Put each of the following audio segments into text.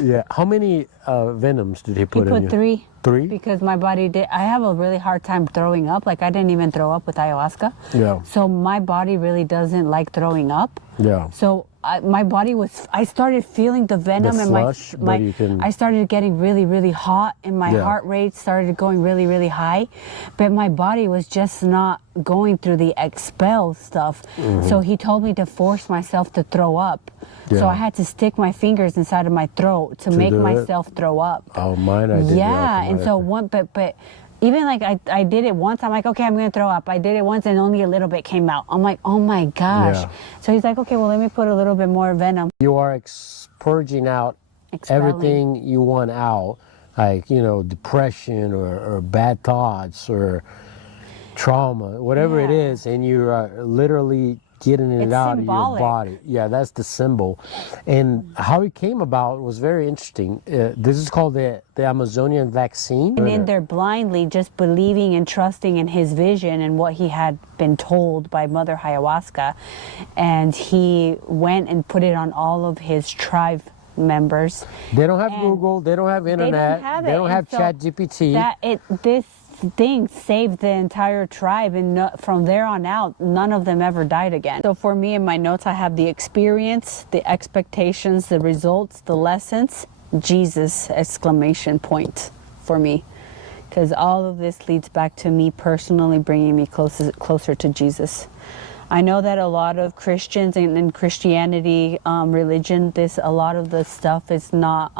Yeah. How many venoms did he put in you? He put 3. 3? Because my body I have a really hard time throwing up. Like, I didn't even throw up with ayahuasca. Yeah. So my body really doesn't like throwing up. Yeah. So my body I started feeling the venom the and flush, I started getting really, really hot, and my heart rate started going really, really high. But my body was just not going through the expel stuff. So he told me to force myself to throw up. Yeah. So I had to stick my fingers inside of my throat to make myself throw up. Oh, mine, I did. Yeah, and so but even like I did it once, I'm like, okay, I'm gonna throw up. I did it once and only a little bit came out. I'm like, oh my gosh. Yeah. So he's like, okay, well, let me put a little bit more venom. You are purging out everything you want out, like, you know, depression or bad thoughts or trauma, whatever it is, and you are literally getting it out symbolic. of your body. Yeah, that's the symbol. And how it came about was very interesting. This is called the Amazonian vaccine. And in there blindly just believing and trusting in his vision and what he had been told by Mother Ayahuasca. And he went and put it on all of his tribe members. They don't have Google, they don't have internet, they don't have ChatGPT. This thing saved the entire tribe, and from there on out, none of them ever died again. So for me, in my notes, I have the experience, the expectations, the results, the lessons, Jesus, exclamation point for me. Because all of this leads back to me personally bringing me closer to Jesus. I know that a lot of Christians and in Christianity, religion, a lot of the stuff is not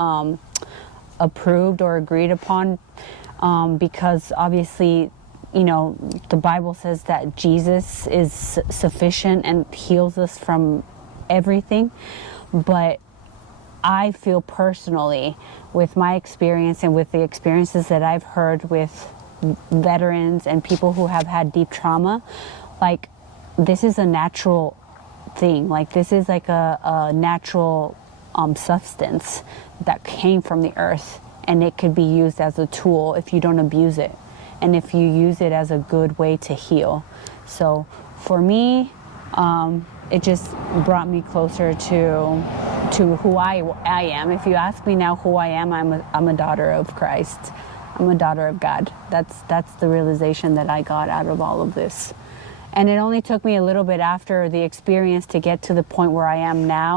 approved or agreed upon. Because obviously, you know, the Bible says that Jesus is sufficient and heals us from everything. But I feel personally, with my experience and with the experiences that I've heard with veterans and people who have had deep trauma, like, this is a natural thing. Like, this is like a natural substance that came from the earth. And it could be used as a tool if you don't abuse it, and if you use it as a good way to heal. So for me, it just brought me closer to who I am. If you ask me now who I am, I'm a daughter of Christ. I'm a daughter of God. That's the realization that I got out of all of this. And it only took me a little bit after the experience to get to the point where I am now.